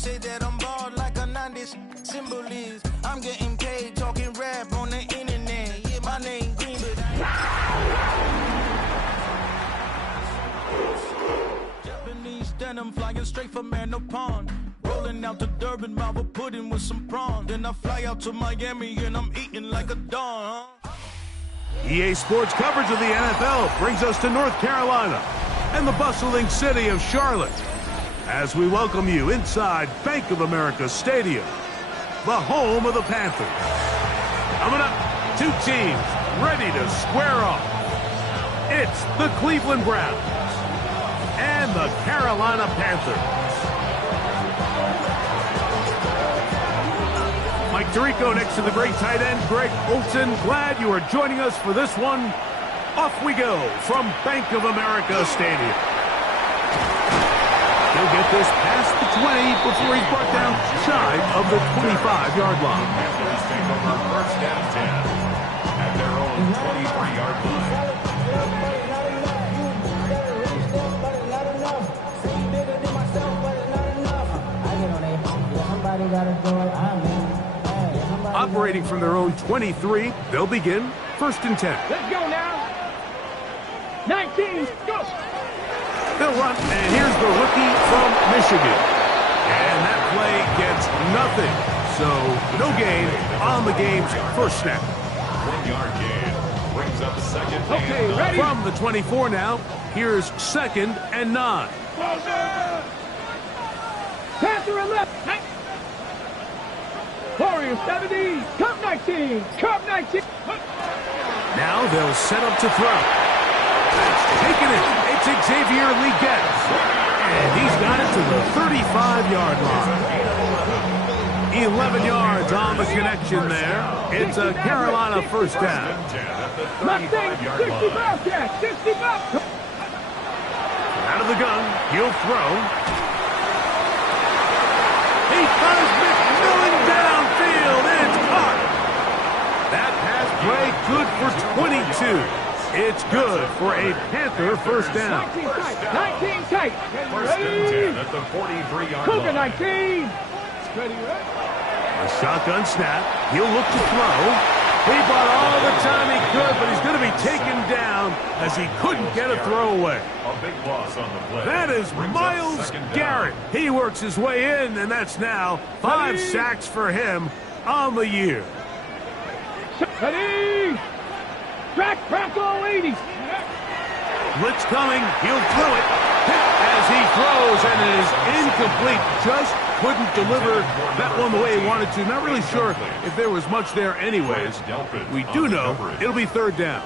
say that I'm bald like a 90s symbol is. I'm getting paid talking rap on the internet. Yeah, my name Green, but Japanese denim flying straight from Pond. Rolling out to Durban, mouth a pudding with some prawn. Then I fly out to Miami and I'm eating like a don, huh? EA Sports coverage of the NFL brings us to North Carolina and the bustling city of Charlotte as we welcome you inside Bank of America Stadium, the home of the Panthers. Coming up, two teams ready to square off. It's the Cleveland Browns and the Carolina Panthers. Mike Tirico next to the great tight end, Greg Olsen. Glad you are joining us for this one. Off we go from Bank of America Stadium. He'll get this past the 20 before he's brought down shy of the 25-yard line. Panthers take over first down 10 at their own 23-yard line. Operating from their own 23, they'll begin first and 10. Let's go now. 19, go. They'll run, and here's the rookie from Michigan. And that play gets nothing. So no gain on the game's first snap. 1-yard gain brings up second. Okay, ready? From the 24 now, here's second and 9. Panther 11. Warrior 70. Cup 19. Cup 19. Now they'll set up to throw. Taking it. It's Xavier Leggett. And he's got it to the 35-yard line. 11 yards on the connection there. It's a Carolina first down. Mustang 65 catch. 65. Out of the gun. He'll throw. He throws McMillan downfield, and it's caught. That pass play good for 22. It's good for a Panther first down. 19 tight. First and 10 at the 43-yard Cougar line. 19. A shotgun snap. He'll look to throw. He bought all the time he could, but he's going to be taken down as he couldn't get a throwaway. A big loss on the play. That is Brings up Myles second down. Garrett. He works his way in, and that's now 5 sacks for him on the year. Ready. Track Bronco 80. Blitz coming. He'll throw it. Hit as he throws, and it is incomplete. Just couldn't deliver that one the way he wanted to. Not really sure if there was much there anyways. We do know it'll be third down.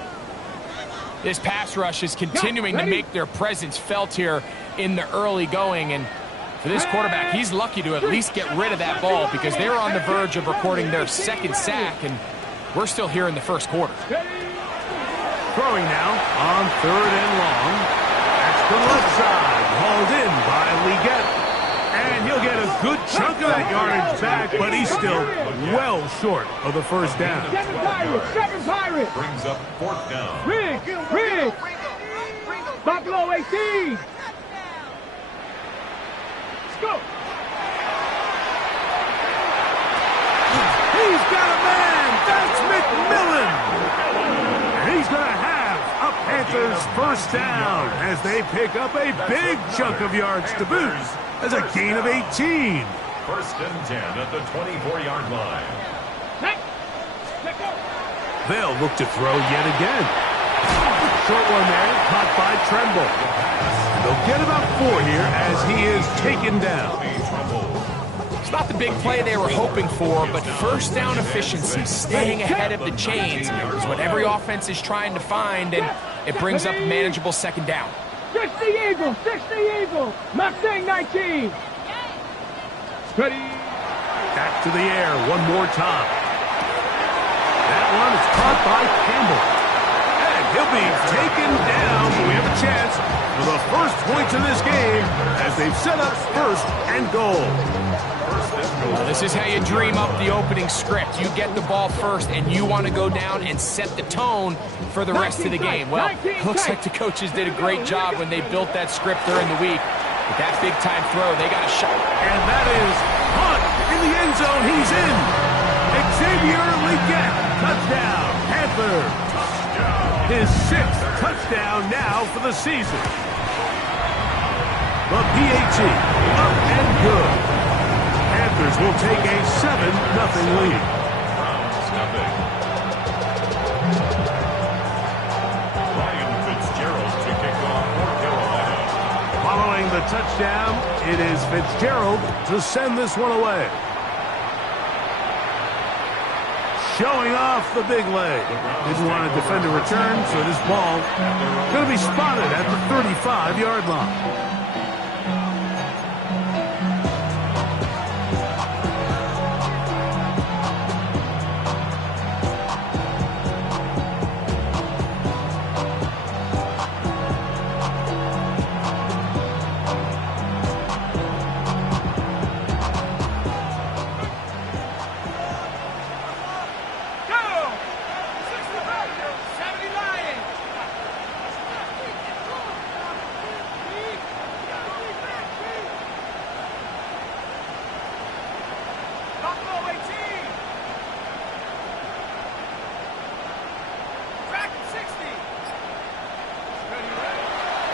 This pass rush is continuing to make their presence felt here in the early going, and for this quarterback, he's lucky to at least get rid of that ball because they were on the verge of recording their second sack, and we're still here in the first quarter. Throwing now on third and long. That's the left side, hauled in by Leggett. And he'll get a good chunk of that yardage back, but he's still well short of the first down. Seven Pirates. Brings up fourth down. Riggs. Buffalo 18. Let's go. He's got a man. That's McMillan. And he's going to have a Panthers first down as they pick up a big chunk of yards to boot. As a gain of 18. First and 10 at the 24-yard line. They'll look to throw yet again. Short one there, caught by Tremble. They'll get about 4 here as he is taken down. It's not the big play they were hoping for, but first down efficiency, staying ahead of the chains, is what every offense is trying to find, and it brings up a manageable second down. 60 Eagles. Mustang 19. Ready. Back to the air one more time. That one is caught by Campbell. And he'll be taken down, but we have a chance for the first points in this game as they've set up first and goal. Well, this is how you dream up the opening script. You get the ball first, and you want to go down and set the tone for the rest of the game. Well, looks like the coaches did a great job when they built that script during the week. With that big-time throw, they got a shot. And that is again. Touchdown, Panthers. His 6th touchdown now for the season. The PAT, up and good. Panthers will take a 7-0 lead. Browns nothing. Ryan Fitzgerald to kick off for Carolina. Following the touchdown, it is Fitzgerald to send this one away. Showing off the big leg. Didn't want to defend a return, so this ball going to be spotted at the 35-yard line.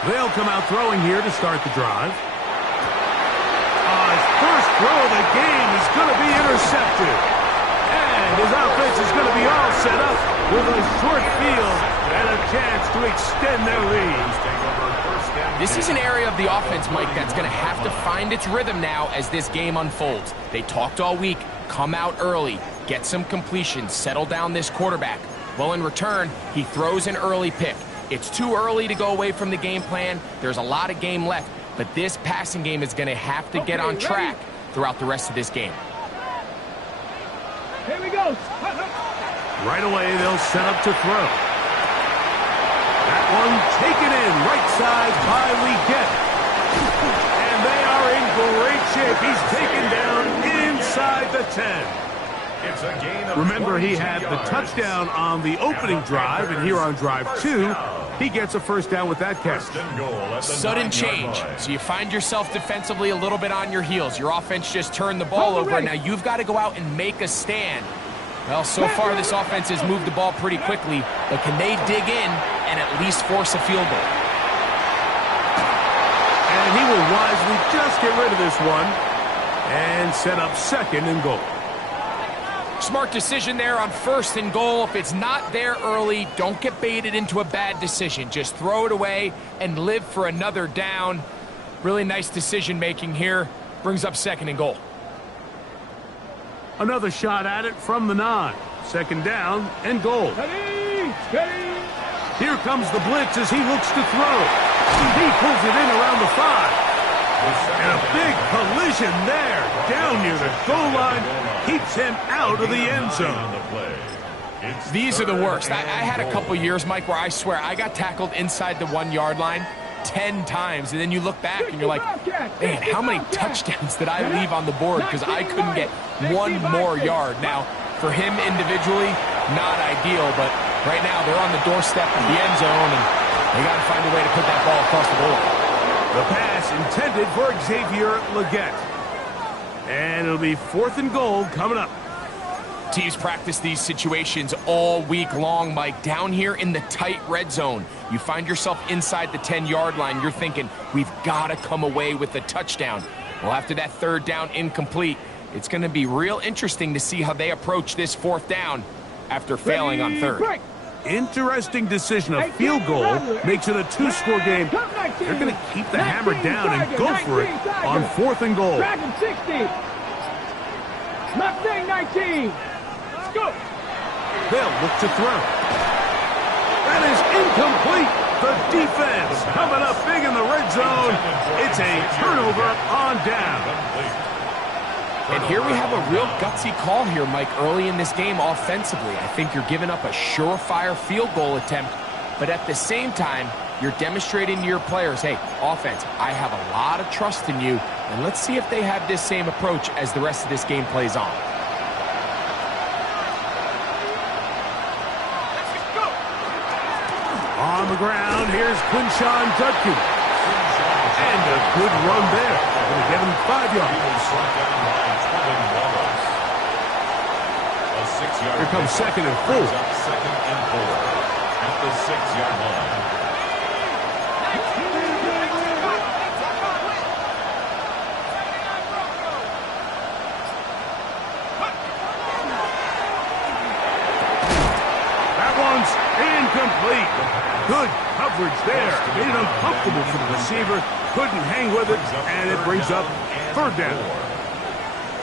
They'll come out throwing here to start the drive. His first throw of the game is going to be intercepted. And his offense is going to be all set up with a short field and a chance to extend their lead. This is an area of the offense, Mike, that's going to have to find its rhythm now as this game unfolds. They talked all week, come out early, get some completions, settle down this quarterback. Well, in return, he throws an early pick. It's too early to go away from the game plan. There's a lot of game left, but this passing game is going to have to get on track throughout the rest of this game. Here we go. Right away, they'll set up to throw. That one taken in, right side by Leggett. And they are in great shape. He's taken down inside the 10. It's a gain of Remember, he had the touchdown on the opening drive, and here on drive 2, he gets a first down with that catch. Sudden change. So you find yourself defensively a little bit on your heels. Your offense just turned the ball over, and now you've got to go out and make a stand. Well, so far this offense has moved the ball pretty quickly, but can they dig in and at least force a field goal? And he will wisely just get rid of this one and set up 2nd and goal. Smart decision there on 1st and goal. If it's not there early, don't get baited into a bad decision. Just throw it away and live for another down. Really nice decision-making here. Brings up 2nd and goal. Another shot at it from the 9. 2nd down and goal. Steady. Here comes the blitz as he looks to throw. He pulls it in around the 5. And a big collision there, down near the goal line, keeps him out of the end zone. These are the worst. I had a couple years, Mike, where I swear I got tackled inside the 1-yard line 10 times, and then you look back and you're like, man, how many touchdowns did I leave on the board because I couldn't get one more yard? Now, for him individually, not ideal, but right now they're on the doorstep of the end zone, and they got to find a way to put that ball across the goal line. The pass intended for Xavier Leggett. And it'll be 4th and goal coming up. Teams practice these situations all week long, Mike. Down here in the tight red zone, you find yourself inside the 10-yard line. You're thinking, we've got to come away with a touchdown. Well, after that 3rd down incomplete, it's going to be real interesting to see how they approach this 4th down after failing on 3rd. Interesting decision. A field goal makes it a 2-score game. They're going to keep the hammer down and go for it on 4th and goal. Dragon 60. Mustang 19. Let's go. They'll look to throw. That is incomplete. The defense coming up big in the red zone. It's a turnover on down. And here we have a real gutsy call here, Mike, early in this game offensively. I think you're giving up a surefire field goal attempt, but at the same time, you're demonstrating to your players, hey, offense, I have a lot of trust in you, and let's see if they have this same approach as the rest of this game plays on. On the ground, here's Quinshawn Judkins. And a good run there. Going to get him 5 yards. Here comes 2nd and 4. Brings up 2nd and 4 at the 6-yard line. That one's incomplete. Good coverage there. Made it uncomfortable for the receiver. Couldn't hang with it, and it brings up 3rd down.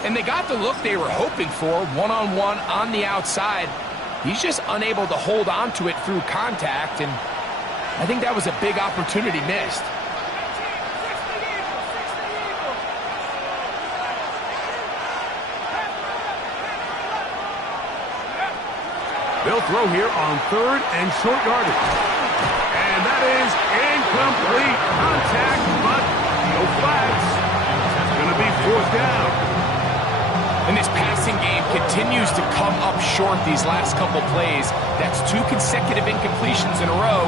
And they got the look they were hoping for, one-on-one on the outside. He's just unable to hold on to it through contact, and I think that was a big opportunity missed. They'll throw here on 3rd and short yardage. And that is incomplete. Contact, but no flags. It's going to be 4th down. And this passing game continues to come up short these last couple plays. That's 2 consecutive incompletions in a row.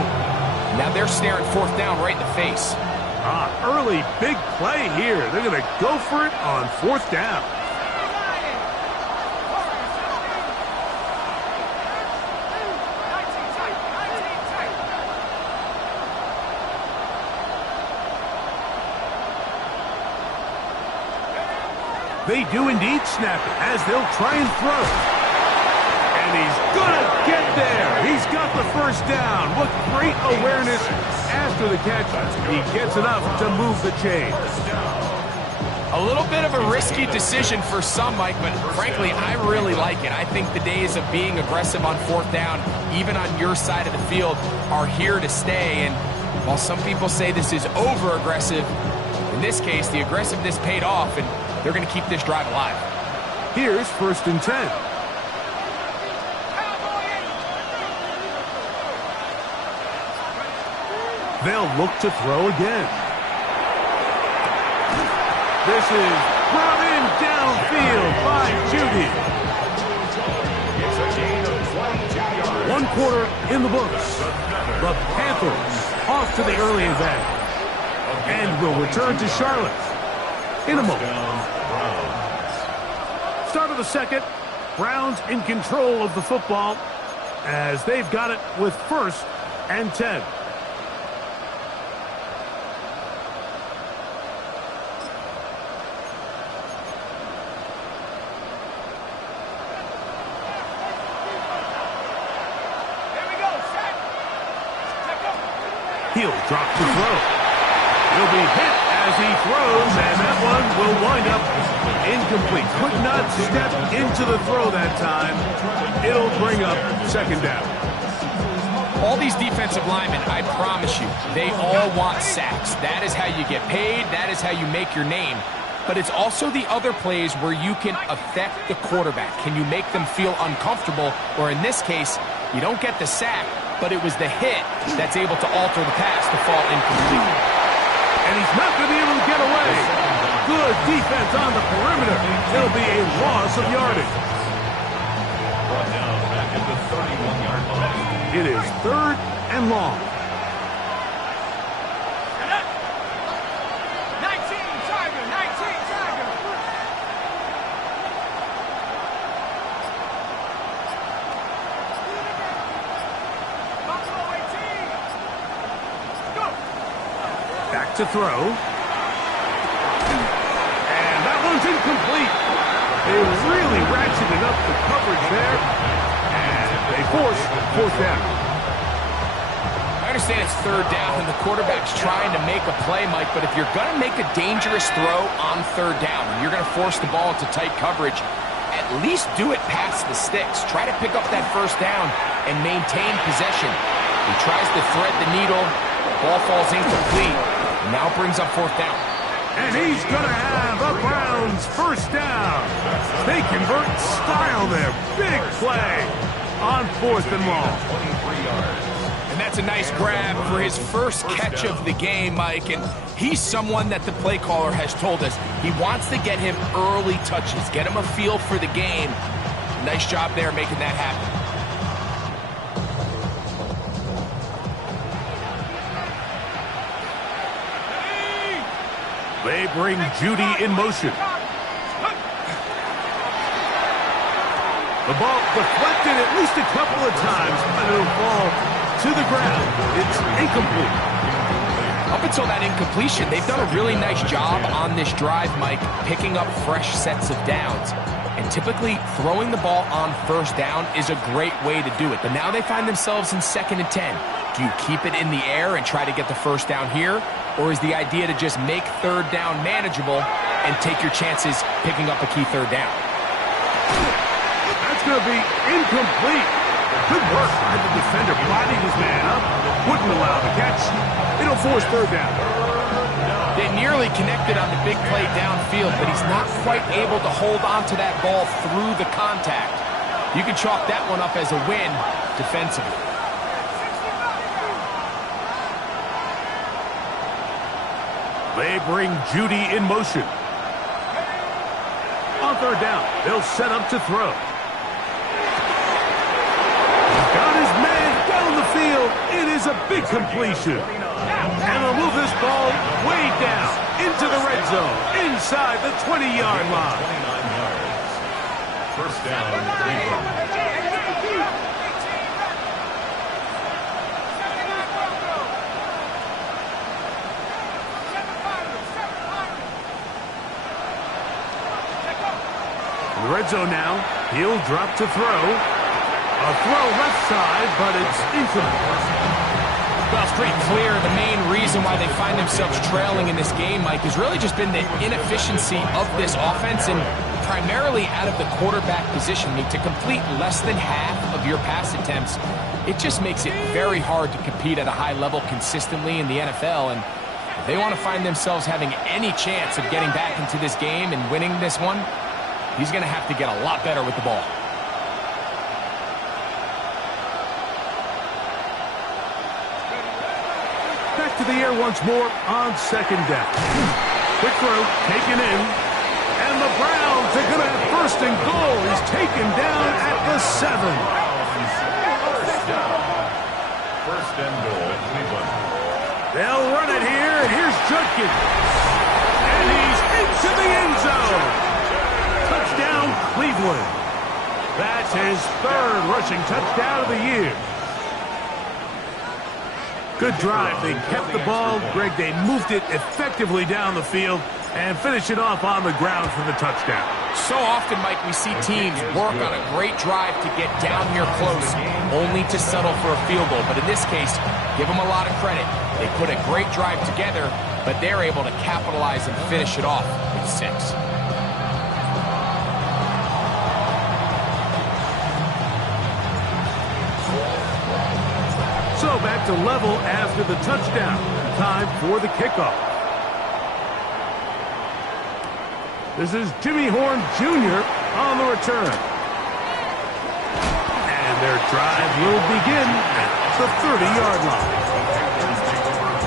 Now they're staring 4th down right in the face. Early big play here. They're going to go for it on 4th down. They do indeed snap it as they'll try and throw. And he's gonna get there. He's got the 1st down. What great awareness after the catch. He gets enough to move the chains. A little bit of a risky decision for some, Mike, but frankly, I really like it. I think the days of being aggressive on 4th down, even on your side of the field, are here to stay. And while some people say this is over-aggressive, in this case, the aggressiveness paid off, and they're going to keep this drive alive. Here's 1st and 10. They'll look to throw again. This is brought in downfield by Judy. It's a gain of 22 yards. 1 quarter in the books. The Panthers off to the early advantage. And will return to Charlotte in a moment. Start of the 2nd. Browns in control of the football as they've got it with 1st and 10. He'll drop to throw. He'll be hit as he throws, and that one will wind up incomplete. Could not step into the throw that time. It'll bring up 2nd down. All these defensive linemen, I promise you, they all want sacks. That is how you get paid. That is how you make your name. But it's also the other plays where you can affect the quarterback. Can you make them feel uncomfortable? Or in this case, you don't get the sack, but it was the hit that's able to alter the pass to fall incomplete. And he's not going to be able to get away. Good defense on the perimeter. It'll be a loss of yardage. Brought down back at the 31-yard line. It is 3rd and long. 19, Tiger, 19, Tiger. Buffalo 18. Go. Back to throw. And that one's incomplete. They really ratcheted up the coverage there. And they force 4th down. I understand it's 3rd down and the quarterback's trying to make a play, Mike, but if you're going to make a dangerous throw on 3rd down and you're going to force the ball into tight coverage, at least do it past the sticks. Try to pick up that 1st down and maintain possession. He tries to thread the needle. Ball falls incomplete. Now brings up 4th down. And he's going to have a Browns 1st down. They convert in style there. Big play on 4th and long. 23 yards. And that's a nice grab for his first catch of the game, Mike. And he's someone that the play caller has told us he wants to get him early touches, get him a feel for the game. Nice job there making that happen. They bring Judy in motion. The ball deflected at least a couple of times, but it'll fall to the ground. It's incomplete. Up until that incompletion, they've done a really nice job on this drive, Mike, picking up fresh sets of downs. And typically, throwing the ball on first down is a great way to do it. But now they find themselves in 2nd and 10. Do you keep it in the air and try to get the first down here? Or is the idea to just make 3rd down manageable and take your chances picking up a key 3rd down? That's going to be incomplete. Good work by the defender, blinding his man up. Wouldn't allow the catch. It'll force 3rd down. They nearly connected on the big play downfield, but he's not quite able to hold on to that ball through the contact. You can chalk that one up as a win defensively. They bring Judy in motion. On 3rd down, they'll set up to throw. He's got his man down the field. It is a big completion. And they'll move this ball way down into the red zone, inside the 20-yard line. 29 yards. First down, Cleveland. In the red zone now, he'll drop to throw. A throw left side, but it's incomplete. Well, it's pretty clear the main reason why they find themselves trailing in this game, Mike, has really just been the inefficiency of this offense and primarily out of the quarterback position. I mean, to complete less than half of your pass attempts, it just makes it very hard to compete at a high level consistently in the NFL. And if they want to find themselves having any chance of getting back into this game and winning this one, he's going to have to get a lot better with the ball. Back to the air once more on 2nd down. Quick throw, taken in. And the Browns are going to have 1st and goal. He's taken down at the 7. First down. 1st and goal, Cleveland. They'll run it here, and here's Judkins. And he's into the end zone. Touchdown, Cleveland. That's his 3rd rushing touchdown of the year. Good drive. They kept the ball. Greg, they moved it effectively down the field and finish it off on the ground for the touchdown. So often, Mike, we see teams work on a great drive to get down here close, only to settle for a field goal. But in this case, give them a lot of credit. They put a great drive together, but they're able to capitalize and finish it off with 6. So back to level after the touchdown. Time for the kickoff. This is Jimmy Horn Jr. on the return. And their drive will begin at the 30-yard line.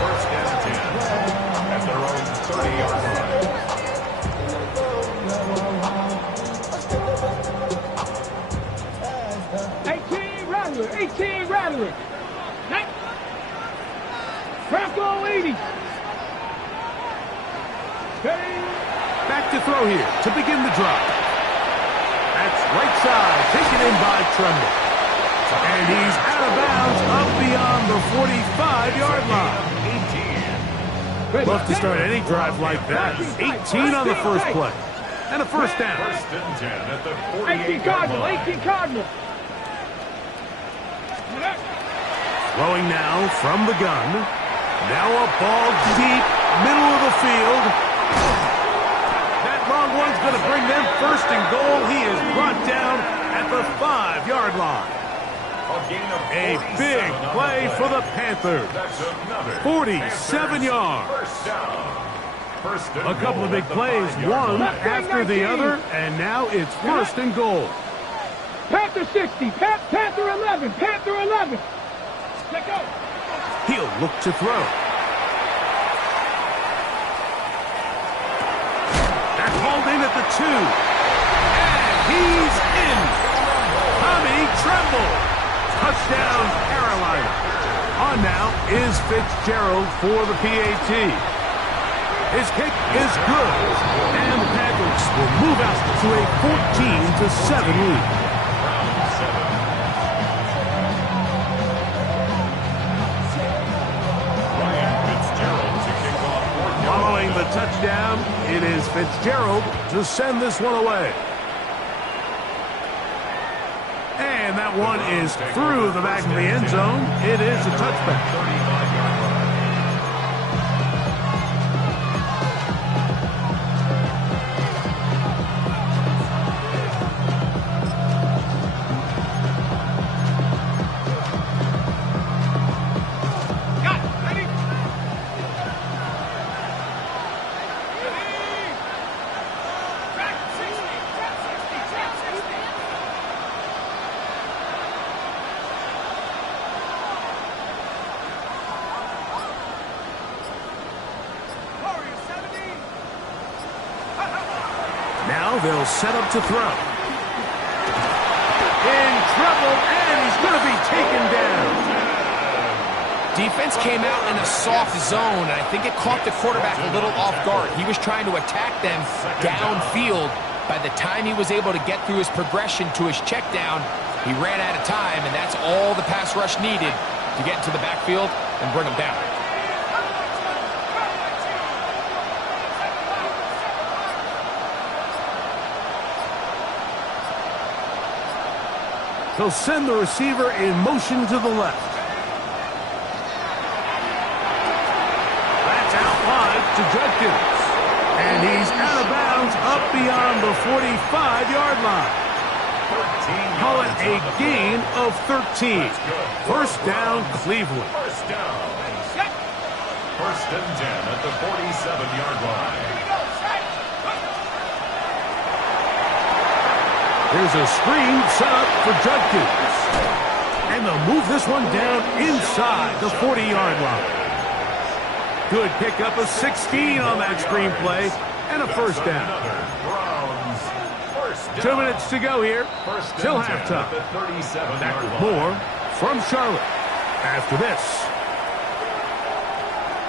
First and 10 at their own 30-yard line. 18 Rattler. Bronco 80. Back to throw here to begin the drive. That's right side, taken in by Tremble. And he's out of bounds up beyond the 45-yard line. 18. Love to start any drive like that. 18 on the first play. And a 1st down. 1st and 10 at the 18 48-yard Cardinal. line. 18 Cardinal. Throwing now from the gun. Now a ball deep, middle of the field. That long one's going to bring them 1st and goal. He is brought down at the 5-yard line. A big play for the Panthers. 47 yards. First down. A couple of big plays, one after the other, and now it's 1st and goal. Panther 60. Panther 11. Panther 11. Let go. He'll look to throw. That's hauled in at the 2. And he's in. Tommy Tremble. Touchdown, Carolina. On now is Fitzgerald for the PAT. His kick is good. And the Panthers will move out to a 14-7 lead. down. It is Fitzgerald to send this one away. And that one is through the back of the end zone. It is a touchback. 35-yard line. Now they'll set up to throw. In trouble, and he's going to be taken down. Defense came out in a soft zone, and I think it caught the quarterback a little off guard. He was trying to attack them downfield. By the time he was able to get through his progression to his check down, he ran out of time, and that's all the pass rush needed to get into the backfield and bring him down. He'll send the receiver in motion to the left. That's out wide to Judkins. And he's out of bounds up beyond the 45-yard line. Call it a gain of 13. First down, Cleveland. First down. First and 10 at the 47-yard line. Here's a screen set up for Judkins. And they'll move this one down inside the 40-yard line. Good pickup of 16 on that screen play and a first down. 2 minutes to go here. Till halftime. Back with more from Charlotte after this.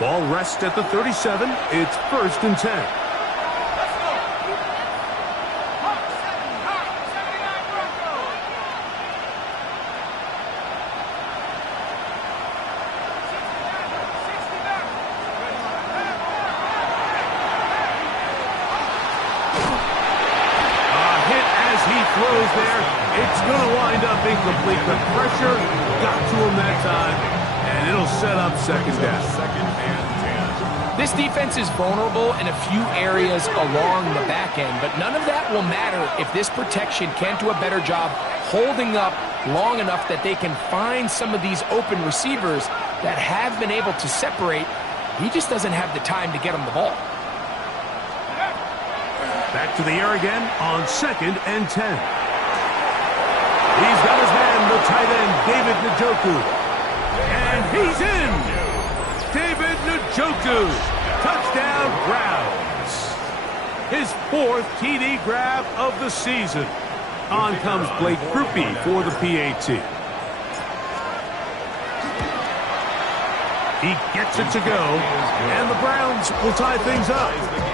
Ball rests at the 37. It's first and 10. Throws there. It's going to wind up incomplete. The pressure got to him that time, and it'll set up second down. Second and 10. This defense is vulnerable in a few areas along the back end, but none of that will matter if this protection can't do a better job holding up long enough that they can find some of these open receivers that have been able to separate. He just doesn't have the time to get him the ball. Back to the air again on second and 10. He's got his man, the tight end, David Njoku. And he's in! David Njoku. Touchdown, Browns. His fourth TD grab of the season. On comes Blake Grupe for the PAT. He gets it to go, and the Browns will tie things up.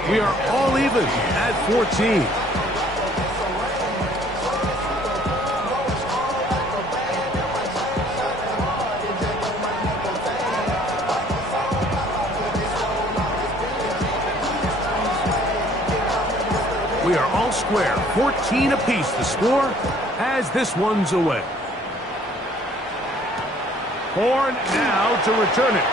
We are all even at 14. We are all square, 14 apiece the score as this one's away. Horn now to return it.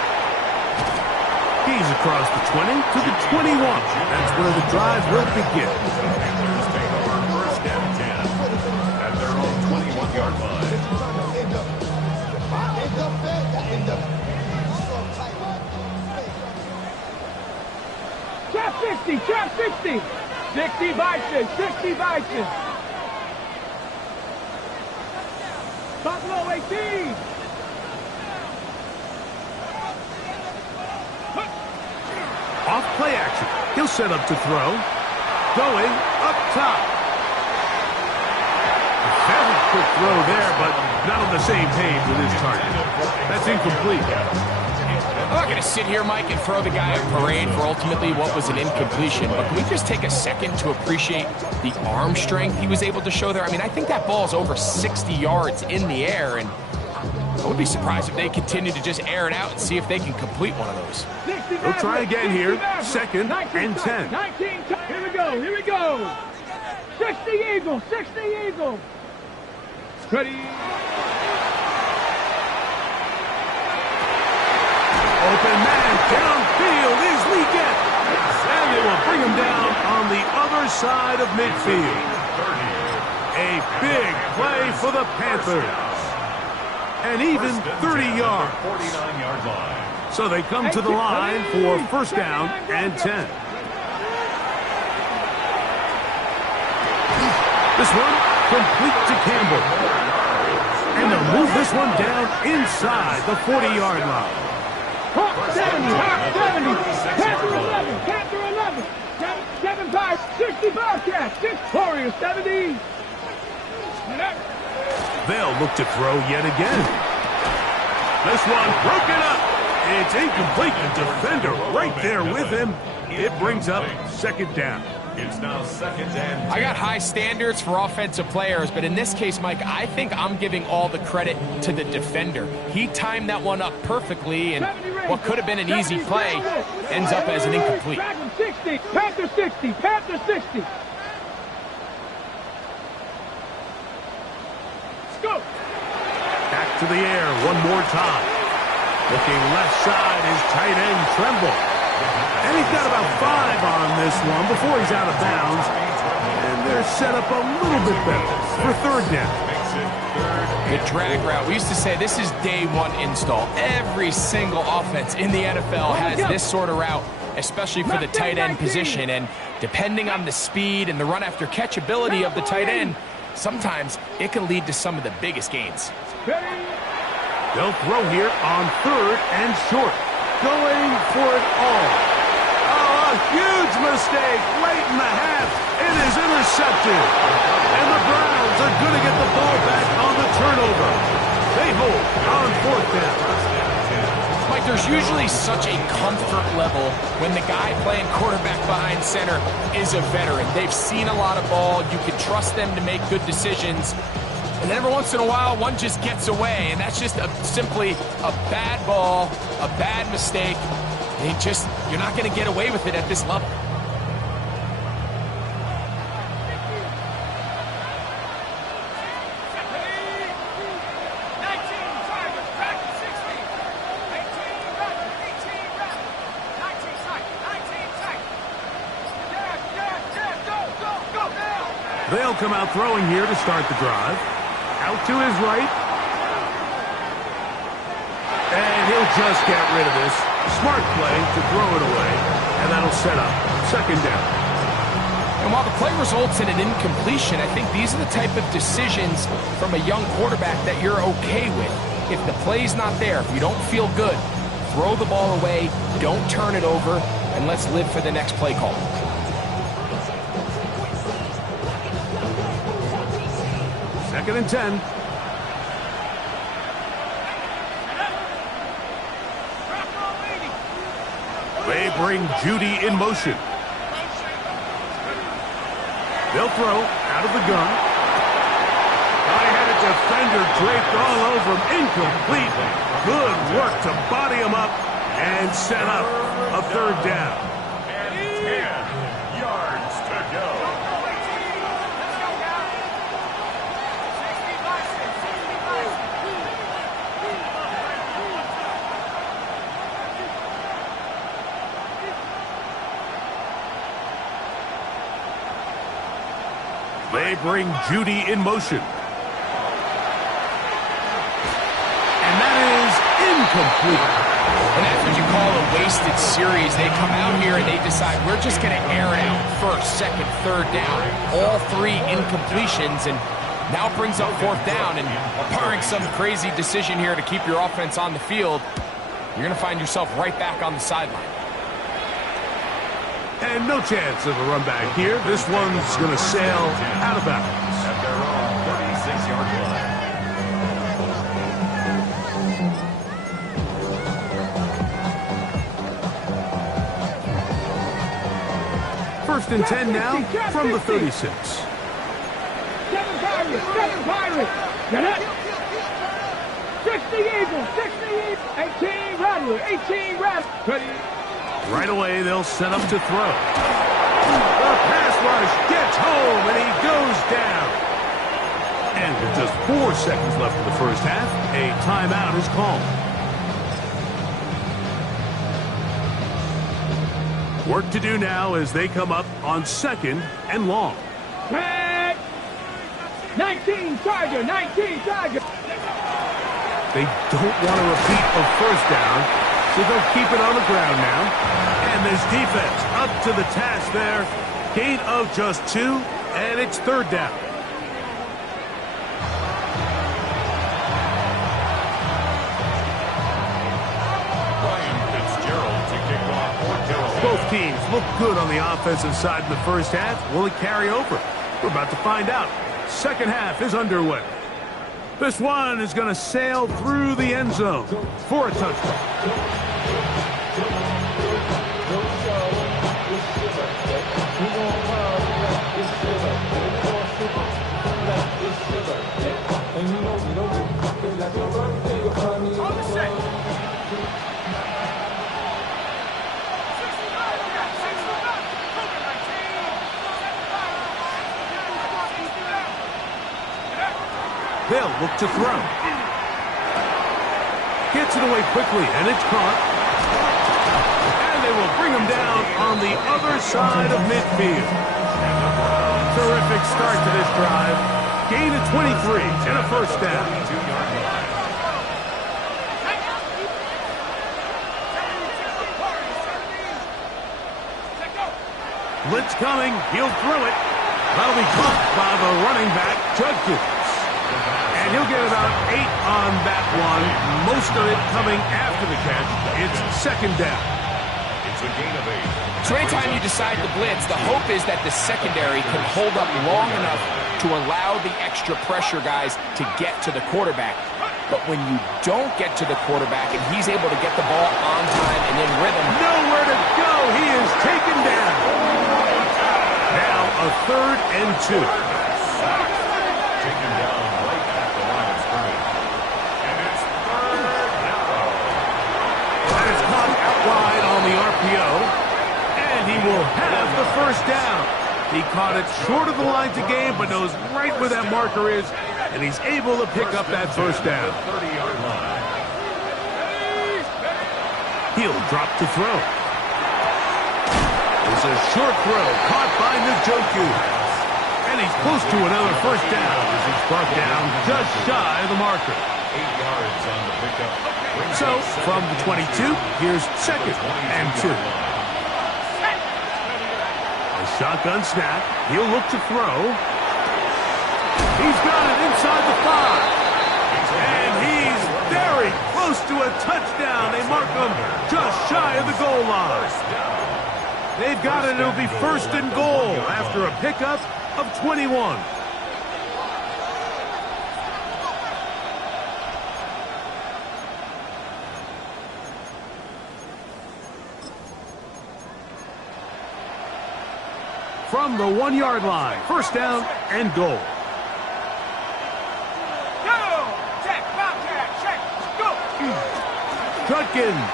He's across the 20 to the 21. That's where the drive will begin. Panthers take over first and 10 at their own 21-yard line. Trap 60, trap 60. 60 Bison, 60 Bison. Buffalo 18. Off play action. He'll set up to throw. Going up top. A very quick throw there, but not on the same page with his target. That's incomplete. I'm not going to sit here, Mike, and throw the guy a parade for ultimately what was an incompletion, but can we just take a second to appreciate the arm strength he was able to show there? I mean, I think that ball's over 60 yards in the air, and I would be surprised if they continue to just air it out and see if they can complete one of those. They'll try again here. 2nd and 10. 19, here we go, here we go. 60 Eagles, 60 Eagles. Ready. Open man downfield is Leggett. And they will bring him down on the other side of midfield. A big play for the Panthers. And even 30 yards. 49-yard line. So they come to the line for 1st down and 10. This one complete to Campbell. And they'll move this one down inside the 40-yard line. Hawk 70, Panther 11, Panther 11. 7-5, 60 Bobcats, 6 Warriors 70. They'll look to throw yet again. This one broken up. It's incomplete. The defender right there with him. It brings up 2nd down. It's now 2nd and 10. I got high standards for offensive players, but in this case, Mike, I think I'm giving all the credit to the defender. He timed that one up perfectly, and what could have been an easy play ends up as an incomplete. 60, Panther 60, Panther 60. Go. Back to the air one more time. Looking left side is tight end Tremble. And he's got about 5 on this one before he's out of bounds. And they're set up a little bit better for 3rd down. The drag route. We used to say this is day 1 install. Every single offense in the NFL has this sort of route, especially for the tight end position. And depending on the speed and the run after catch ability of the tight end, sometimes it can lead to some of the biggest gains. They'll throw here on 3rd and short. Going for it all. Oh, a huge mistake late in the half. It is intercepted. And the Browns are going to get the ball back on the turnover. They hold on 4th down. Mike, there's usually such a comfort level when the guy playing quarterback behind center is a veteran. They've seen a lot of ball. You can trust them to make good decisions. And every once in a while, one just gets away, and that's just simply a bad ball, a bad mistake. You're not going to get away with it at this level. They'll come out throwing here to start the drive. Out to his right. And he'll just get rid of this. Smart play to throw it away. And that'll set up 2nd down. And while the play results in an incompletion, I think these are the type of decisions from a young quarterback that you're okay with. If the play's not there, if you don't feel good, throw the ball away, don't turn it over, and let's live for the next play call. Second and 10. They bring Judy in motion. They'll throw out of the gun. I had a defender draped all over him. Incomplete. Good work to body him up and set up a 3rd down. And 10 yards to go. They bring Judy in motion. And that is incomplete. And that's what you call a wasted series. They come out here and they decide we're just going to air it out 1st, 2nd, 3rd down. All 3 incompletions, and now it brings up 4th down. And barring some crazy decision here to keep your offense on the field, you're going to find yourself right back on the sideline. And no chance of a run back here. This one's going to sail out of bounds. At their own 36-yard line. 1st and 10 now from the 36. 7 Pirates, 7 Pirates. Get it. 60 Eagles, 60 Eagles. 18 Rattler, 18 Rattler. Right away, they'll set up to throw. The pass rush gets home, and he goes down. And with just 4 seconds left in the first half, a timeout is called. Work to do now as they come up on 2nd and long. 19 Tiger, 19 Tiger. They don't want to repeat a first down, so they'll keep it on the ground now. And this defense up to the task there. Gain of just 2, and it's 3rd down. Both teams look good on the offensive side in the first half. Will it carry over? We're about to find out. Second half is underway. This one is going to sail through the end zone for a touchdown. They'll look to throw. Gets it away quickly, and it's caught. And they will bring him down on the other side of midfield. Terrific start to this drive. Gain of 23 and a first down. Blitz coming. He'll throw it. That'll be caught by the running back, Judkins. And he'll get about 8 on that one. Most of it coming after the catch. It's 2nd down. It's a gain of 8. So anytime you decide to blitz, the hope is that the secondary can hold up long enough to allow the extra pressure guys to get to the quarterback. But when you don't get to the quarterback and he's able to get the ball on time and in rhythm. Nowhere to go. He is taken down. Now a 3rd and 2. Taken down right at the line of scrimmage. And it's 3rd down. And it's caught out wide on the RPO. And he will have the first down. He caught it short of the line to gain, but knows right where that marker is, and he's able to pick up that first down. 30-yard line. He'll drop to throw. It's a short throw caught by Njoku. And he's close to another first down as he's brought down just shy of the marker. 8 yards on the pickup. So, from the 22, here's 2nd and 2. A shotgun snap. He'll look to throw. He's got it inside the 5. And he's very close to a touchdown. They mark him just shy of the goal line. They've got it. It'll be 1st and goal after a pickup of 21. From the 1-yard line, 1st down and goal. Go! Check, Bobcat, check, go! Judkins.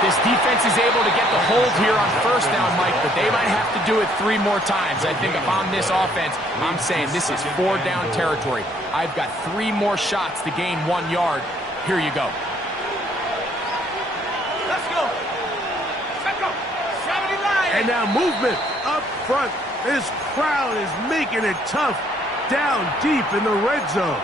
This defense is able to get the hold here on 1st down, Mike, but they might have to do it 3 more times. I think if I'm this offense, I'm saying this is 4th down territory. I've got 3 more shots to gain 1 yard. Here you go. Let's go! Let's go! 79! And now movement up front. This crowd is making it tough down deep in the red zone.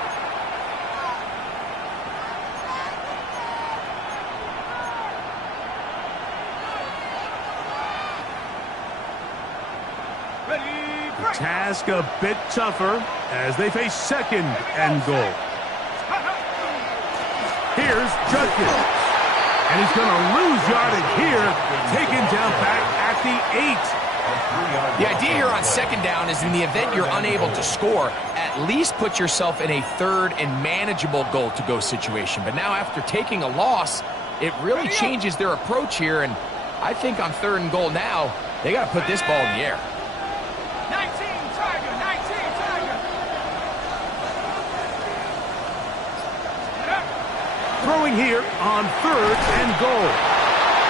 Task a bit tougher as they face 2nd and goal. Here's Judkins. And he's going to lose yardage here, taken down back at the 8. The idea here on 2nd down is in the event you're unable to score, at least put yourself in a 3rd and manageable goal-to-go situation. But now after taking a loss, it really changes their approach here. And I think on 3rd and goal now, they got to put this ball in the air. 19 Tiger, 19 Tiger. throwing here on 3rd and goal.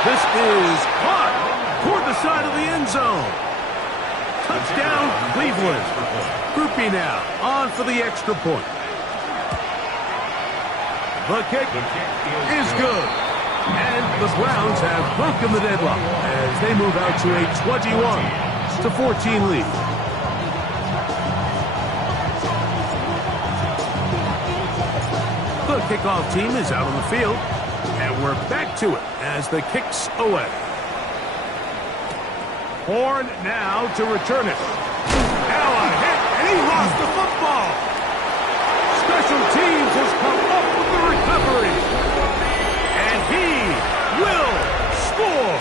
This is caught toward the side of the end zone. Touchdown, Cleveland. Groupie now on for the extra point. The kick is good. And the Browns have broken the deadlock as they move out to a 21-14 lead. The kickoff team is out on the field, and we're back to it as the kick's away. Horn now to return it. Now a hit, and he lost the football. Special teams has come up with the recovery. And he will score.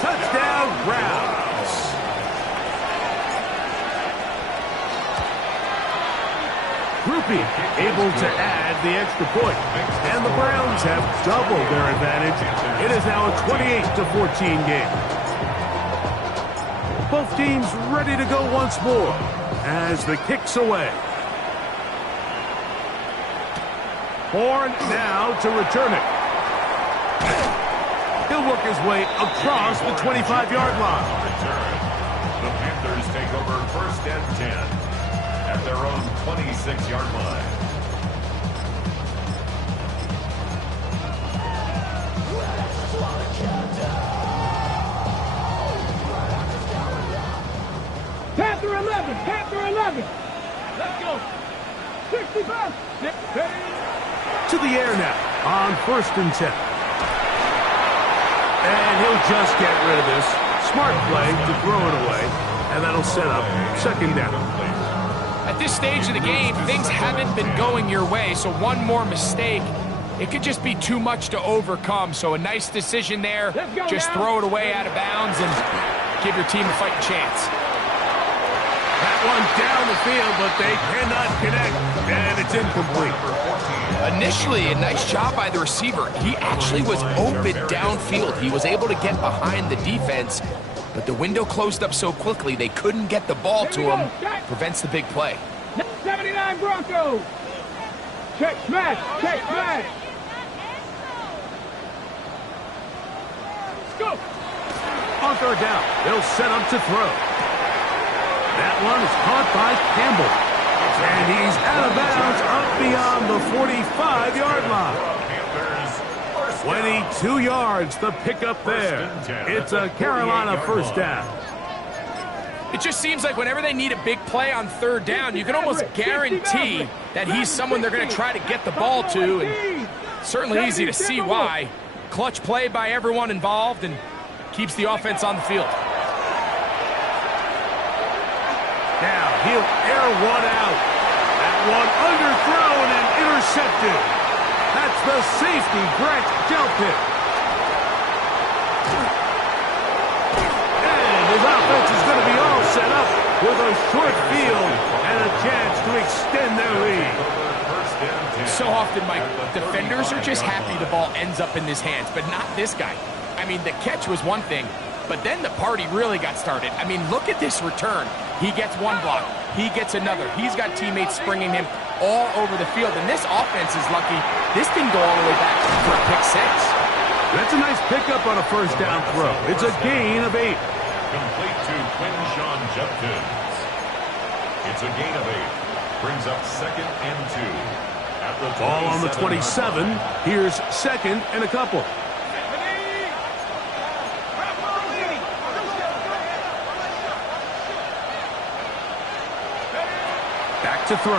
Touchdown, Browns. Groupie able to add the extra point. And the Browns have doubled their advantage. It is now a 28-14 game. Both teams ready to go once more as the kick's away. Horn now to return it. He'll work his way across the 25-yard line. The Panthers take over 1st and 10 at their own 26-yard line. Panther 11, Panther 11. Let's go. 65. To the air now on 1st and 10. And he'll just get rid of this. Smart play to throw it away, and that'll set up 2nd down. At this stage of the game, things haven't been going your way, so one more mistake, it could just be too much to overcome. So a nice decision there. Just throw it away out of bounds and give your team a fighting chance. That one down the field, but they cannot connect, and it's incomplete. Initially, a nice job by the receiver. He actually was open downfield. He was able to get behind the defense, but the window closed up so quickly they couldn't get the ball to him. Prevents the big play. 79 Broncos. Check smash, check smash. Let's go. On 3rd down, they'll set up to throw. That one is caught by Campbell. And he's out of bounds up beyond the 45-yard line. 22 yards, the pickup there. It's a Carolina 1st down. It just seems like whenever they need a big play on 3rd down, you can almost guarantee that he's someone they're going to try to get the ball to. And certainly easy to see why. Clutch play by everyone involved and keeps the offense on the field. Now he'll air one out. That one underthrown and intercepted. That's the safety, Brett Delpit. And his offense is going to be all set up with a short field and a chance to extend their lead. So often, Mike, defenders are just happy the ball ends up in his hands, but not this guy. I mean, the catch was one thing, but then the party really got started. I mean, look at this return. He gets one block. He gets another. He's got teammates springing him all over the field. And this offense is lucky. This didn't go all the way back for a pick 6. That's a nice pickup on a 1st down throw. It's a gain of 8. Complete to Quinshon Judkins. It's a gain of 8. Brings up 2nd and 2. At the ball on the 27. Here's 2nd and a couple. To throw.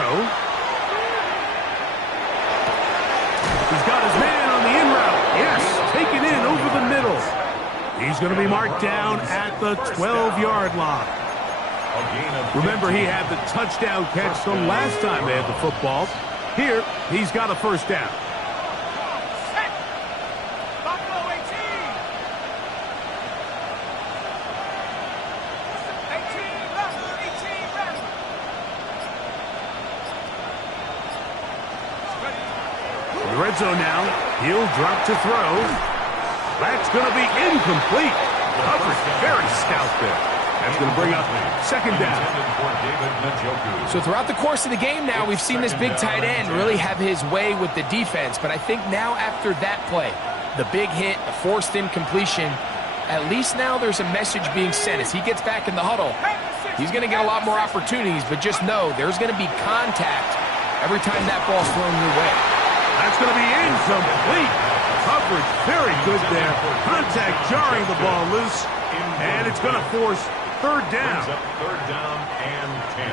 He's got his man on the in route. Yes, taken in over the middle. He's going to be marked down at the 12-yard line. Remember, he had the touchdown catch the last time they had the football. Here, he's got a 1st down. Red zone now. He'll drop to throw. That's going to be incomplete. Coverage very stout there. That's going to bring up second down. So throughout the course of the game now, we've seen this big tight end really have his way with the defense. But I think now after that play, the big hit, the forced incompletion, at least now there's a message being sent. As he gets back in the huddle, he's going to get a lot more opportunities, but just know there's going to be contact every time that ball's thrown your way. That's going to be incomplete. Coverage very good there. Contact jarring the ball loose, and it's going to force third down. Third down and 10.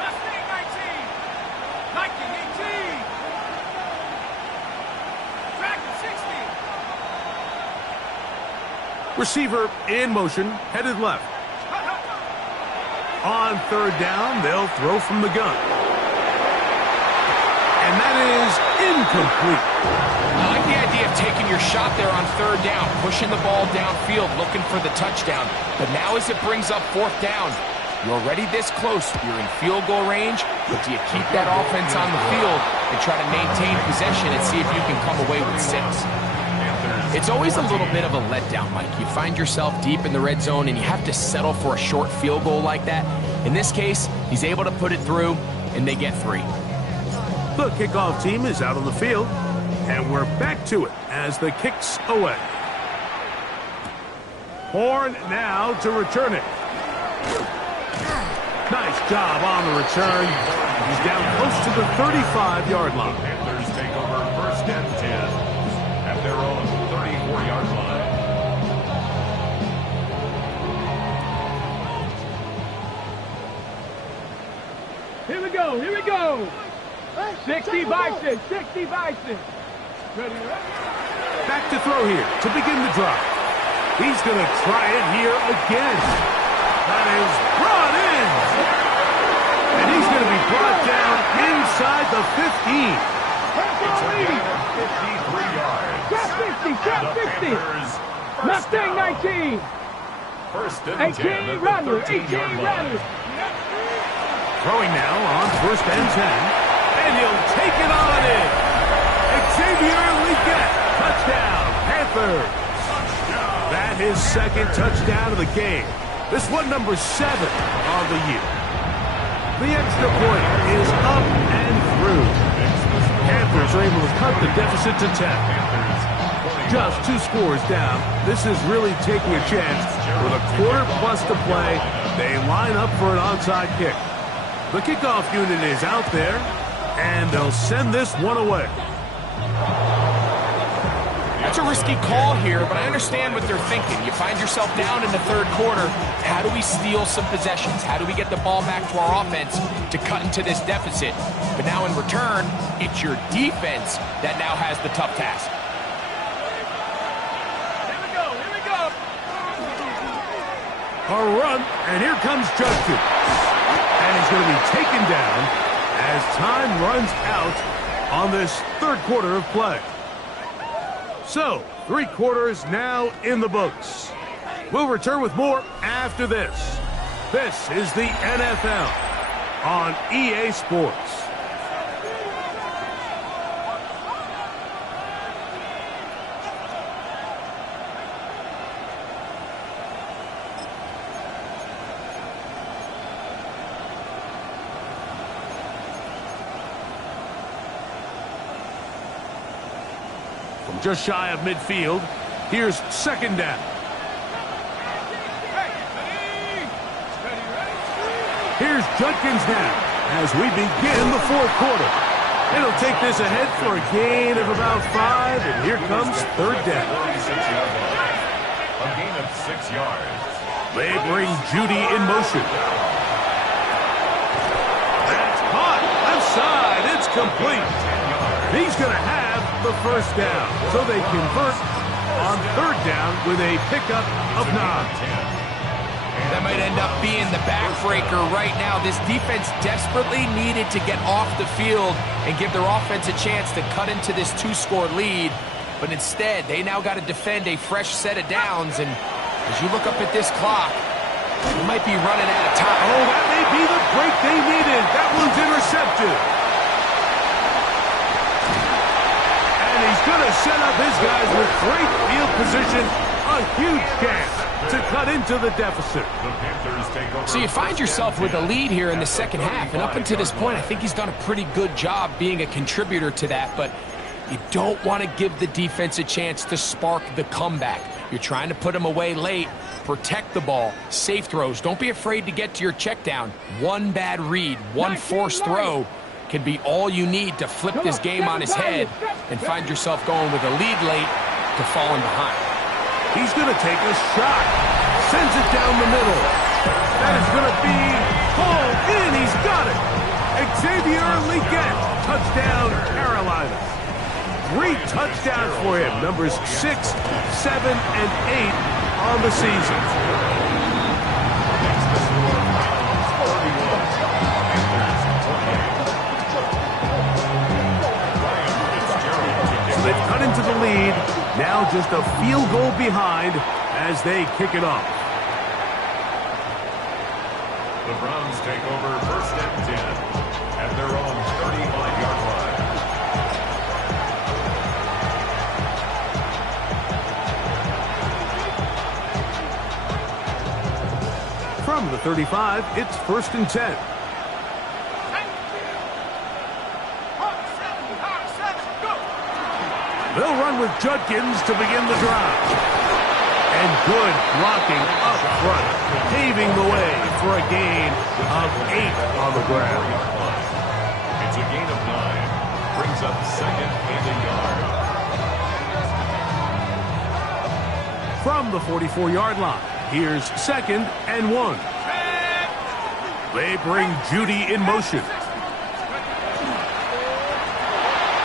Mustang 19. Viking 18. Dragon 60. Receiver in motion, headed left. On third down, they'll throw from the gun. And that is incomplete. I like the idea of taking your shot there on third down, pushing the ball downfield, looking for the touchdown. But now as it brings up fourth down, you're already this close. You're in field goal range, but do you keep that offense on the field and try to maintain possession and see if you can come away with 6? It's always a little bit of a letdown, Mike. You find yourself deep in the red zone and you have to settle for a short field goal like that. In this case, he's able to put it through, and they get 3. The kickoff team is out on the field, and we're back to it as the kick's away. Horn now to return it. Nice job on the return. He's down close to the 35-yard line. Panthers take over first and 10 at their own 34-yard line. Here we go, here we go. 60 Bison, 60 Bison. Ready, Back to throw here to begin the drive. He's going to try it here again. That is brought in. And he's going to be brought down inside the 15. It's a gain of 53 yards. Trap 50, trap 50. Mustang 19. First and 10 at 18 the Rattler, 13-yard 18 line. Rattler. Throwing now on first and 10. And he'll take it on in. Xavier Leggett, touchdown, Panthers. That is second touchdown of the game. This one number 7 of the year. The extra point is up and through. Panthers are able to cut the deficit to 10. Just 2 scores down. This is really taking a chance. With a quarter plus to play, they line up for an onside kick. The kickoff unit is out there, and they'll send this one away. That's a risky call here, but I understand what they're thinking. You find yourself down in the third quarter. How do we steal some possessions? How do we get the ball back to our offense to cut into this deficit? But now in return, it's your defense that now has the tough task. Here we go, here we go. A run, and here comes Judkins. And he's going to be taken down as time runs out on this third quarter of play. So, 3 quarters now in the books. We'll return with more after this. This is the NFL on EA Sports. From just shy of midfield, here's second down. Here's Judkins now as we begin the fourth quarter. It'll take this ahead for a gain of about 5, and here comes third down. A gain of 6 yards. They bring Judy in motion. That's caught. Left side. It's complete. He's going to have the first down. So they convert on third down with a pickup of 9. That might end up being the backbreaker right now. This defense desperately needed to get off the field and give their offense a chance to cut into this 2-score lead. But instead, they now got to defend a fresh set of downs. And as you look up at this clock, you might be running out of time. Oh, that may be the break they needed. That one's intercepted. And he's going to set up his guys with great field position A huge chance to cut into the deficit. The Panthers take over. So you find yourself with a lead here in the second half, and up until this point, I think he's done a pretty good job being a contributor to that, but you don't want to give the defense a chance to spark the comeback. You're trying to put them away late, protect the ball, safe throws. Don't be afraid to get to your check down. One bad read, one forced throw can be all you need to flip this game on his head and find yourself going with a lead late to falling behind. He's going to take a shot. Sends it down the middle. That is going to be pulled in. He's got it. Xavier Legette. Touchdown, Carolina. 3 touchdowns for him. Numbers 6, 7, and 8 on the season. So they've cut into the lead. Now just a field goal behind as they kick it off. The Browns take over first and 10 at their own 35-yard line. From the 35, it's first and 10. They'll run with Judkins to begin the drive. And good blocking up front, paving the way for a gain of 8 on the ground. It's a gain of 9. Brings up second and a yard. From the 44-yard line, here's second and 1. They bring Judy in motion.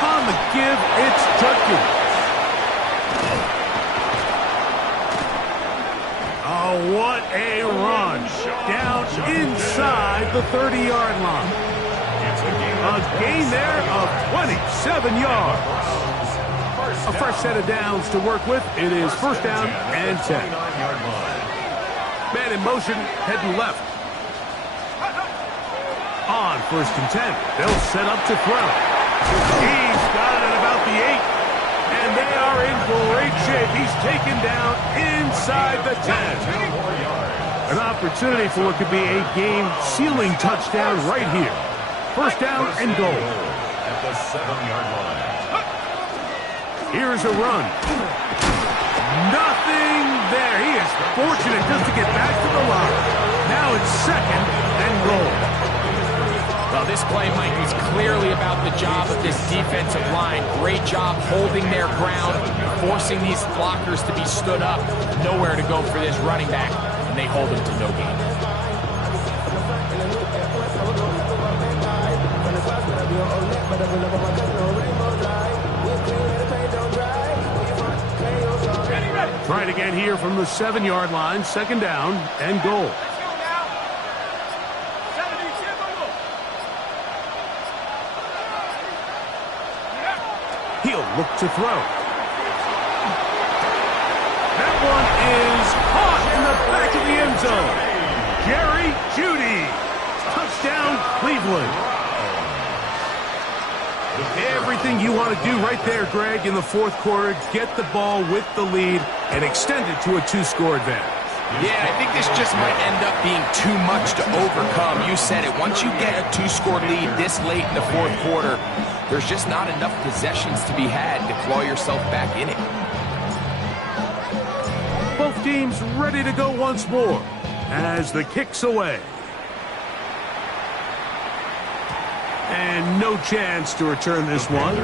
On the give, it's Judkins. Oh, what a run. Down inside the 30-yard line. A gain there of 27 yards. A fresh set of downs to work with. It is first down and 10. Man in motion, heading left. On first and 10, they'll set up to throw. He's got it at about the 8. And they are in great shape. He's taken down inside the 10. An opportunity for what could be a game-sealing touchdown right here. First down and goal. At the 7-yard line. Here's a run. Nothing there. He is fortunate just to get back to the line. Now it's second and goal. Well, this play, Mike, is clearly about the job of this defensive line. Great job holding their ground, forcing these blockers to be stood up. Nowhere to go for this running back, and they hold him to no gain. Try it again here from the 7-yard line. Second down and goal. He'll look to throw. That one is caught in the back of the end zone. Jerry Jeudy. Touchdown, Cleveland. Everything you want to do right there, Greg, in the fourth quarter. Get the ball with the lead and extend it to a 2-score advantage. Yeah, I think this just might end up being too much to overcome. You said it. Once you get a 2-score lead this late in the fourth quarter, there's just not enough possessions to be had to claw yourself back in it. Both teams ready to go once more as the kick's away. And no chance to return this one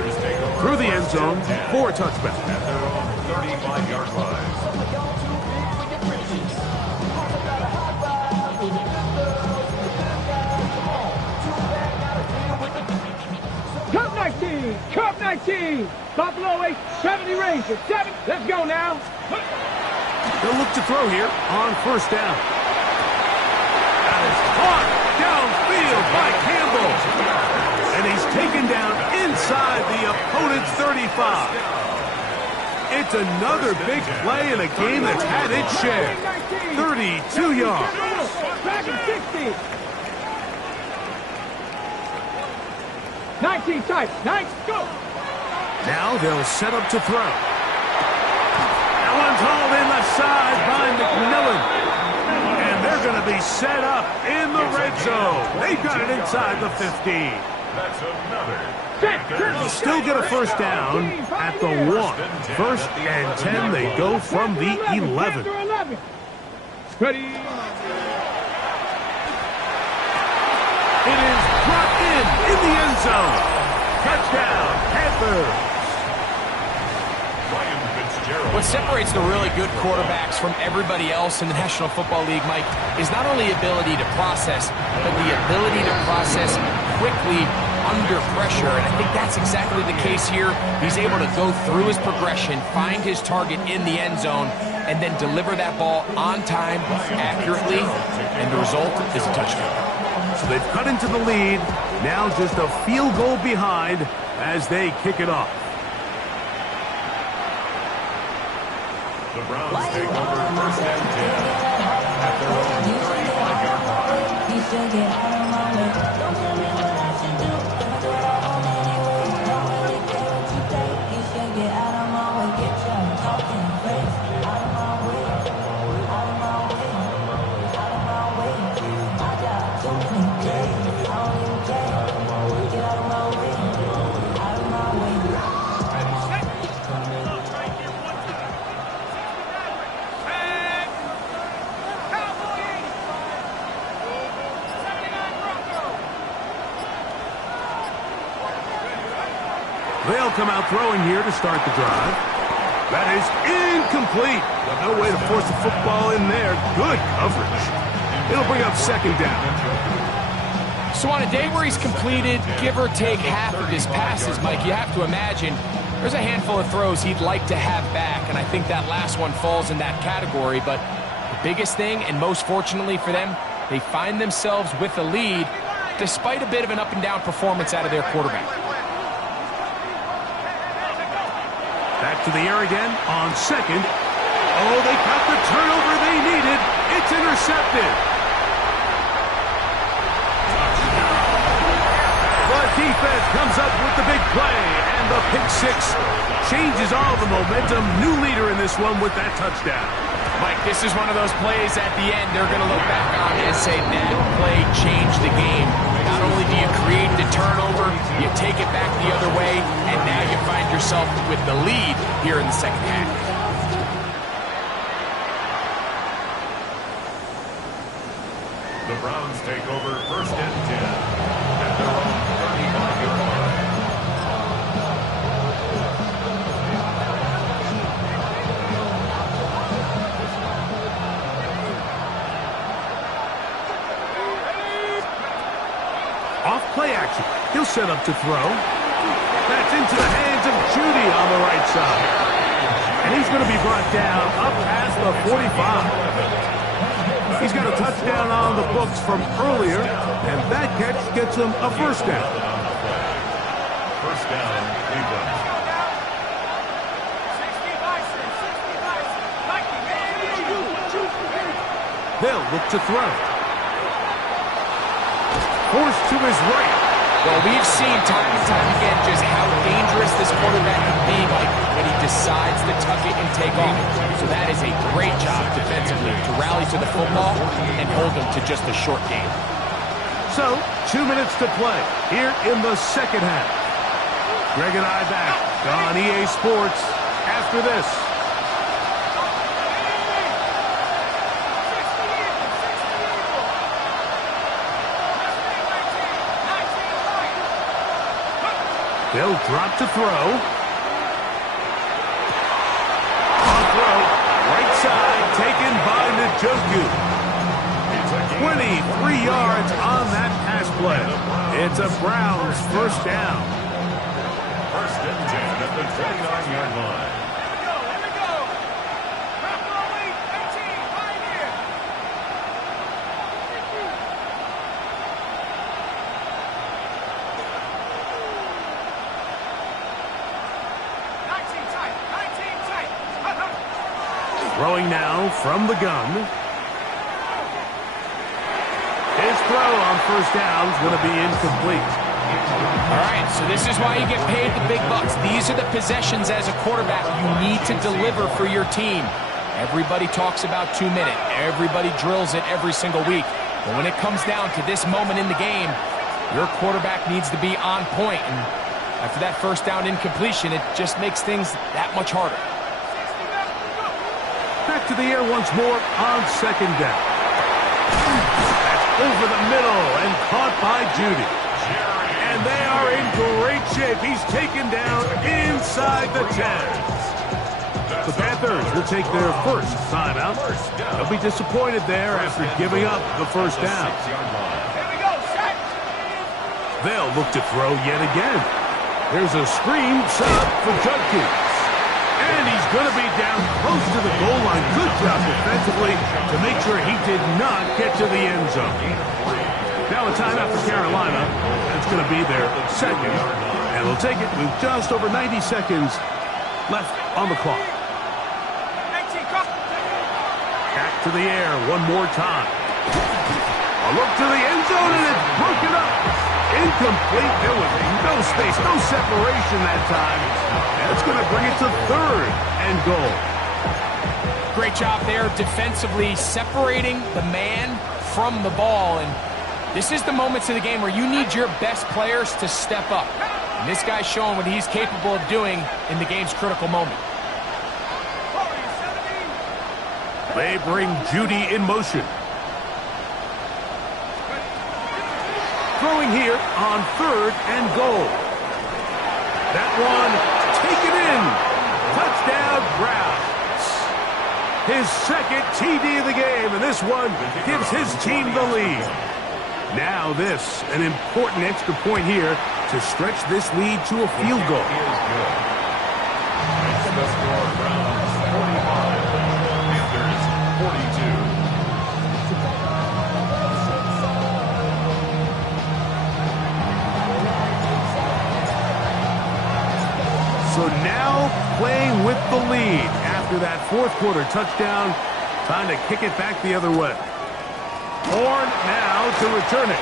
through the end zone for a touchback. At their own 35-yard line. Cup 19, Cup 19. Buffalo 870 Rangers. 7. Let's go now. They'll look to throw here on first down. That is caught downfield by Campbell. And he's taken down inside the opponent's 35. It's another big play in a game that's had its share. 32 yards. Back at 60. 19 tight. 9, go. Now they'll set up to throw. Now one's hauled in left side by McMillan. And they're going to be set up in the red zone. They've got it inside the 15. That's another. Still get a first down at the 1. First and 10, they go from the 11. Ready. It is brought in the end zone. Touchdown, Panthers. What separates the really good quarterbacks from everybody else in the National Football League, Mike, is not only ability to process, but the ability to process quickly under pressure. And I think that's exactly the case here. He's able to go through his progression, find his target in the end zone, and then deliver that ball on time, accurately, and the result is a touchdown. So they've cut into the lead. Now just a field goal behind as they kick it off. The Browns take over first and 10 at their own 35-yard line. You should get out of my way. Don't tell me what I should do. I do what I want anyway. Don't really care what you think. You should get out of my way. Get your talking face out of my way. Out of my way. Out of my way. I got too many days. I don't even care. Get out of my way. Out of my way. They'll come out throwing here to start the drive. That is incomplete. But no way to force the football in there. Good coverage. It'll bring up second down. So on a day where he's completed, give or take half of his passes, Mike, you have to imagine there's a handful of throws he'd like to have back, and I think that last one falls in that category. But the biggest thing, and most fortunately for them, they find themselves with a lead despite a bit of an up-and-down performance out of their quarterback. Back to the air again on second. Oh, they got the turnover they needed. It's intercepted. The defense comes up with the big play, and the pick six changes all the momentum. New leader in this one with that touchdown. Mike, this is one of those plays at the end they're going to look back on and say that play changed the game. Not only do you create the turnover, you take it back the other way, and now you find yourself with the lead here in the second half. The Browns take over first and 10 at their own 35-yard line. Off play action. He'll set up to throw. That's into the hands of Judy on the right side. And he's going to be brought down up past the 45. He's got a touchdown on the books from earlier, and that catch gets him a first down. First down, Cleveland. They'll look to throw. Forced to his right. Well, we've seen time and time again just how dangerous this quarterback can be, Mike, when he decides to tuck it and take off. So that is a great job defensively to rally to the football and hold them to just a short game. So, 2 minutes to play here in the second half. Greg and I back on EA Sports after this. They'll drop to throw. On throw, right side, taken by Njoku. 23 yards on that pass play. It's a Browns first down. First and 10 at the 29-yard line. Throwing now from the gun. His throw on first down is going to be incomplete. All right, so this is why you get paid the big bucks. These are the possessions as a quarterback you need to deliver for your team. Everybody talks about 2 minute. Everybody drills it every single week. But when it comes down to this moment in the game, your quarterback needs to be on point. And after that first down incompletion, it just makes things that much harder. Back to the air once more on second down. That's over the middle and caught by Judy. And they are in great shape. He's taken down inside the 10. The Panthers will take their first timeout. They'll be disappointed there after giving up the first down. They'll look to throw yet again. There's a screen set up for Judkins. And he's going to be down close to the goal line. Good job defensively to make sure he did not get to the end zone. Now a timeout for Carolina. That's going to be their second. And they'll take it with just over 90 seconds left on the clock. Back to the air one more time. A look to the end zone, and it's broken up. Incomplete. There was no space, no separation that time. That's going to bring it to third and goal. Great job there defensively separating the man from the ball. And this is the moments of the game where you need your best players to step up. And this guy's showing what he's capable of doing in the game's critical moment. They bring Judy in motion. Throwing here on third and goal. That one taken in. Touchdown Browns. His second TD of the game, and this one gives his team the lead. Now this, an important extra point here to stretch this lead to a field goal. The score, Browns 45, Panthers 42. So now playing with the lead after that fourth quarter touchdown. Time to kick it back the other way. Horn now to return it.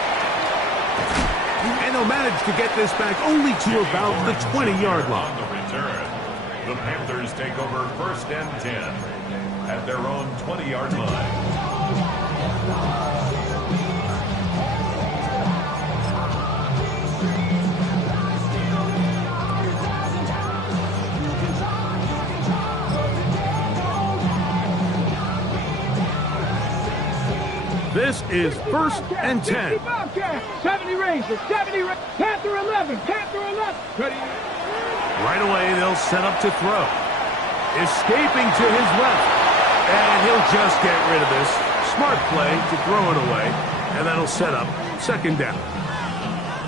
And they'll manage to get this back only to about the 20-yard line. On the return, the Panthers take over first and 10 at their own 20-yard line. This is first and 10. 70 Rangers, 70 Rangers, Panther 11, Panther 11. Ready? Right away, they'll set up to throw. Escaping to his left. And he'll just get rid of this. Smart play to throw it away. And that'll set up second down.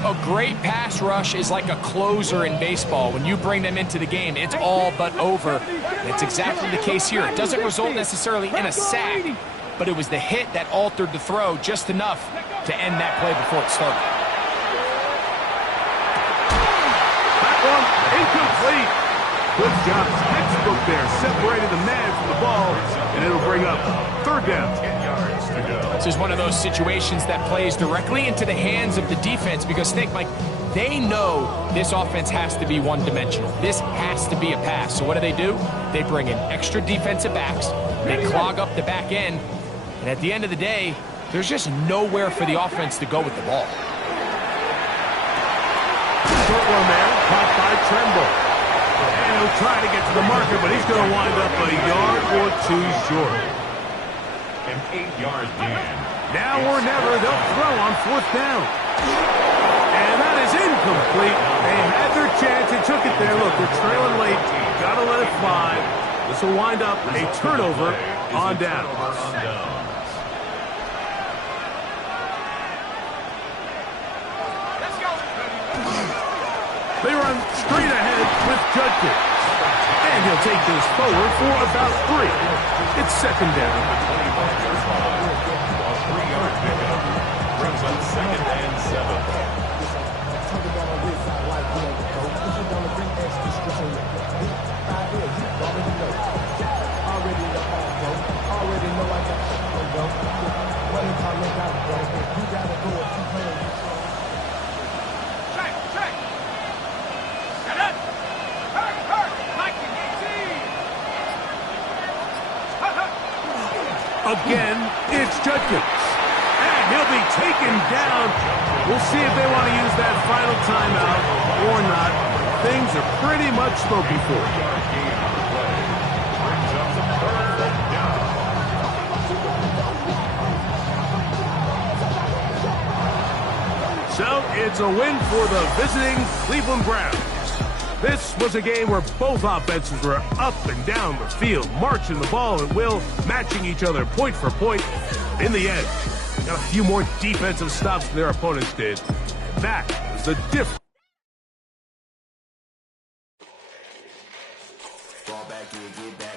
A great pass rush is like a closer in baseball. When you bring them into the game, it's all but over. That's exactly the case here. It doesn't result necessarily in a sack, but it was the hit that altered the throw just enough to end that play before it started. That one incomplete. Good job. Textbook there. Separated the man from the ball, and it'll bring up third down. 10 yards to go. This is one of those situations that plays directly into the hands of the defense because think, Mike, they know this offense has to be one-dimensional. This has to be a pass. So what do? They bring in extra defensive backs. They clog up the back end. And at the end of the day, there's just nowhere for the offense to go with the ball. Short one there, caught by Tremble. And he'll try to get to the marker, but he's going to wind up a yard or two short. An 8-yard gain. Now or never, they'll throw on fourth down. And that is incomplete. They had their chance. They took it there. Look, they're trailing late. Got to let it fly. This will wind up a turnover on downs. They run straight ahead with Judkins. And he'll take this forward for about 3. It's second down. A 3-yard pickup brings up second and 7. Again, it's Judkins. And he'll be taken down. We'll see if they want to use that final timeout or not. Things are pretty much spoken for. So it's a win for the visiting Cleveland Browns. This was a game where both offenses were up and down the field, marching the ball at will, matching each other point for point. In the end, got a few more defensive stops than their opponents did. That was the difference.